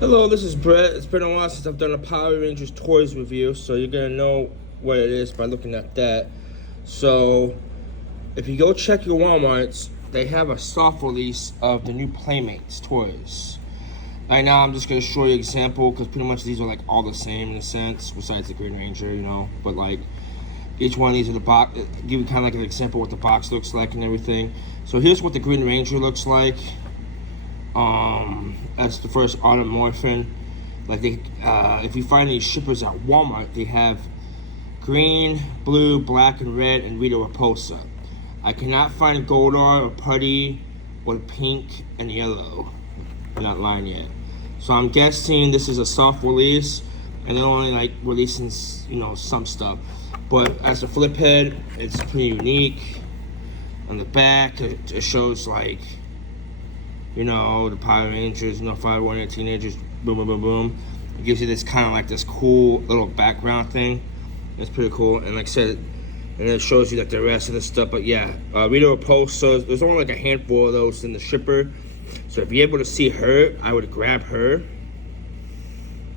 Hello, this is Brett. It's been a while since I've done a Power Rangers toys review, so you're gonna know what it is by looking at that. So, if you go check your Walmarts, they have a soft release of the new Playmates toys. Right now, I'm just gonna show you an example because pretty much these are like all the same in a sense, besides the Green Ranger, you know. But like each one of these are the box. Give you kind of like an example what the box looks like and everything. So here's what the Green Ranger looks like. That's the first auto morphing. Like they, if you find these shippers at Walmart, they have green, blue, black, and red, and Rita Repulsa. I cannot find Goldar or Putty or pink and yellow. I'm not lying yet. So I'm guessing this is a soft release, and they're only like releasing, you know, some stuff. But as a flip head, it's pretty unique. On the back, it shows like, you know, the Power Rangers, you know, 5 Warrior Teenagers, boom, boom, boom, boom. It gives you this kind of like this cool little background thing. It's pretty cool. And like I said, and it shows you like the rest of the stuff. But yeah, Rita Repulsa, there's only like a handful of those in the shipper. So if you're able to see her, I would grab her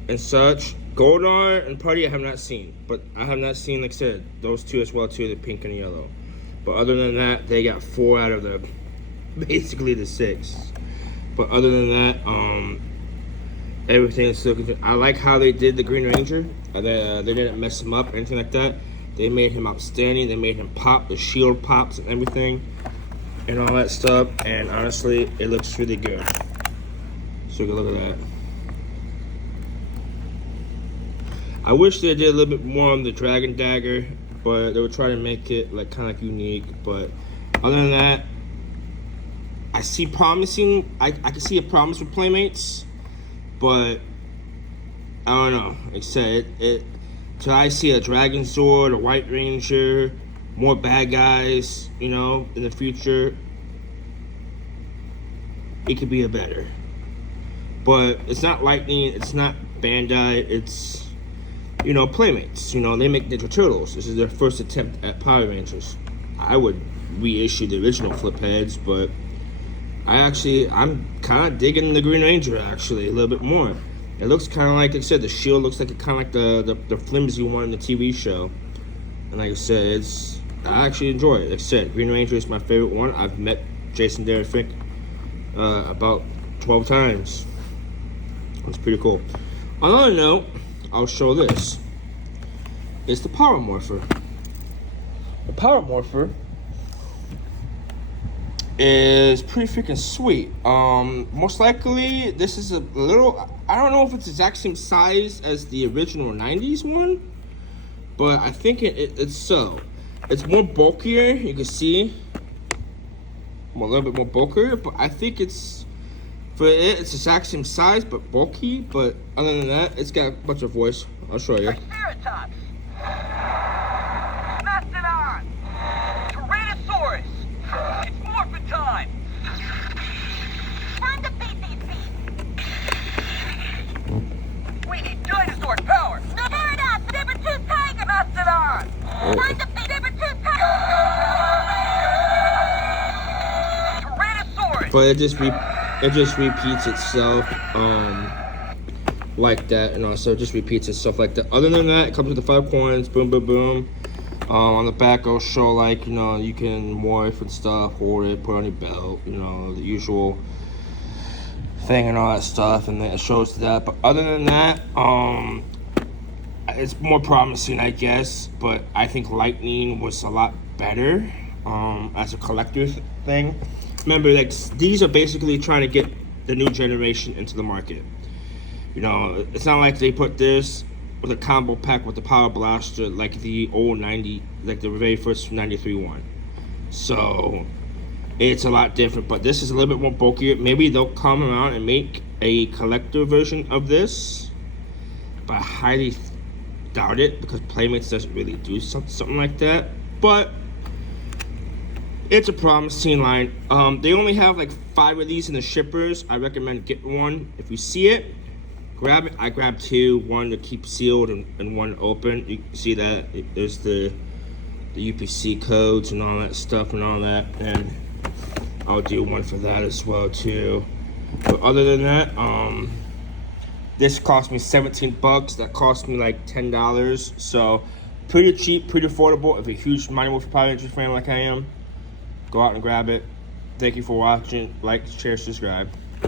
and such. Goldar and Putty I have not seen. But I have not seen, like I said, those two as well too, the pink and the yellow. But other than that, they got 4 out of the, basically the 6. But other than that, everything is still good. I like how they did the Green Ranger. They didn't mess him up or anything like that. They made him outstanding. They made him pop. The shield pops and everything and all that stuff. And honestly, it looks really good. So you can look at that. I wish they did a little bit more on the Dragon Dagger, but they were trying to make it like kind of like unique. But other than that, I see promising. I can see a promise with Playmates, but I don't know. Like I said, till I see a Dragon Zord, a White Ranger, more bad guys, you know, in the future, it could be a better. But it's not Lightning, it's not Bandai, it's, you know, Playmates. You know, they make Ninja Turtles. This is their first attempt at Power Rangers. I would reissue the original flip heads, but I'm kind of digging the Green Ranger actually a little bit more. It looks kind of like I said, the shield looks like it kind of like the flimsy one in the TV show. And like I said, I actually enjoy it. Like I said, Green Ranger is my favorite one. I've met Jason Darren about 12 times. It's pretty cool. On another note, I'll show this. It's the Power Morpher. The Power Morpher is pretty freaking sweet. Most likely this is a little, I don't know if it's the exact same size as the original 90s one, but I think it's so. It's more bulkier, you can see. A little bit more bulkier, but I think it's the exact same size, but bulky. But other than that, it's got a bunch of voice. I'll show you. Triceratops, Mastodon, Tyrannosaurus. It's morphin' time. Time to beat these beasts. We need dinosaur power. Triceratops, saber-tooth tiger. Mastodon. Time to beat saber-tooth tiger. Tyrannosaurus. But it just repeats itself like that, and also it just repeats itself like that. Other than that, it comes with the 5 coins, boom, boom, boom. On the back, it'll show like, you know, you can morph and stuff, hold it, put on your belt, you know, the usual thing and all that stuff, and then it shows that. But other than that, it's more promising, I guess. But I think Lightning was a lot better as a collector thing. Remember, like, these are basically trying to get the new generation into the market. You know, it's not like they put this with a combo pack with the Power Blaster like the old 90, like the very first 93 one. So it's a lot different, but this is a little bit more bulkier. Maybe they'll come around and make a collector version of this, but I highly doubt it because Playmates doesn't really do something like that. But it's a promising line. They only have like 5 of these in the shippers. I recommend getting one. If you see it, grab it. I grabbed 2, one to keep sealed and one open. You can see that there's the UPC codes and all that stuff and all that, and I'll do one for that as well too. But other than that, This cost me 17 bucks. That cost me like $10. So pretty cheap, pretty affordable. If you're a huge Mighty Morphin Power Rangers fan like I am, go out and grab it. Thank you for watching. Like, share, subscribe.